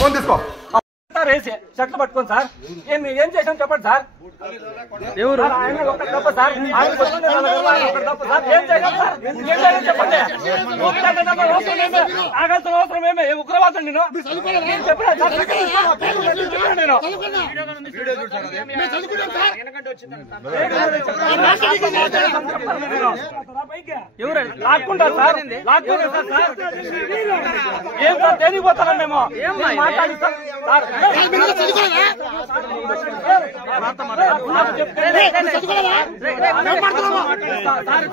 Phone తీసుకో చెట్లు పట్టుకోండి సార్. ఏం చేసాం చెప్పండి సార్. ఎవరు తప్ప సార్? ఏం చేయాలి సార్? ఏం చేయాలి చెప్పండి. ఆగాల్సిన అవసరం ఏమే? ఉగ్రవాదం నేను ఎవరు లాక్కుంటారు సార్? లాక్కుంటారు సార్. ఏం సార్ దేనికి పోతారా మేము? మాట్లాడిస్తాం సార్.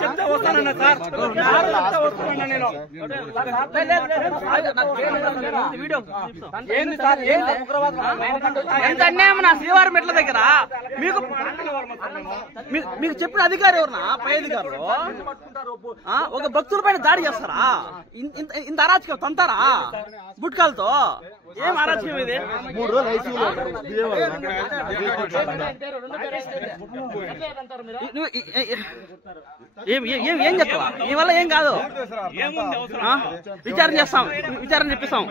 చెప్తే వస్తానన్నా సార్. వస్తానన్నా నేను. ఏంది సార్? ఏంది ఎంత అన్యాయం నా శ్రీవారి మెట్ల దగ్గర? మీకు చెప్పిన అధికారి ఎవరునా? పై అధికారులు ఒక భక్తుల పైన దాడి చేస్తారా? ఇంత అరాచకం తంతారా గుట్కాలతో? ఏం అరాచకం ఇది? 3 రోజులు ఐసీయూలో ఏం చెప్తావా? ఈ వల్ల ఏం కాదు. విచారణ చేస్తాం, విచారణ చెప్పిస్తాం.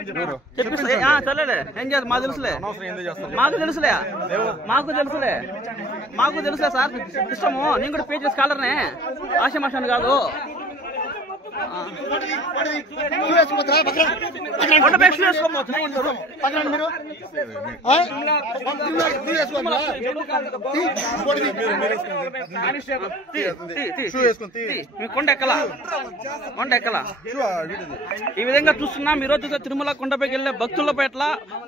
చల్లలే ఏం చేద్దాం. మాకు తెలుసులే మాకు తెలుసులే సార్. ఇష్టము. నేను కూడా పేజెస్ స్కాలర్నే, ఆశమాషాన్ని కాదు. కొండ ఎక్కలా ఈ విధంగా చూస్తున్నాం. ఈ రోజు తిరుమల కొండపైకి వెళ్లే భక్తుల పట్ల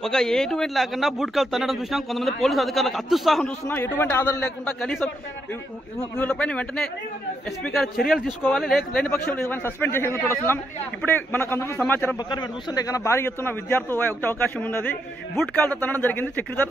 ఒక ఎటువంటి లేకుండా బూట్కాలు తన్నడం చూసినాం. కొంతమంది పోలీసు అధికారులకు అత్యుత్సాహం చూస్తున్నాం. ఎటువంటి ఆధారం లేకుండా కనీసం వీళ్ళపైన వెంటనే ఎస్పీ గారు చర్యలు తీసుకోవాలి. లేని పక్షంలో సస్పెండ్ చేసేందుకు చూస్తున్నాం. ఇప్పుడే మనకు అందుకు సమాచారం ప్రకారం మీరు చూస్తుంటే కన్నా భారీ ఎత్తున విద్యార్థులు ఒకటి అవకాశం ఉన్నది. బూట్కాలతో తనడం జరిగింది. చక్రిధర్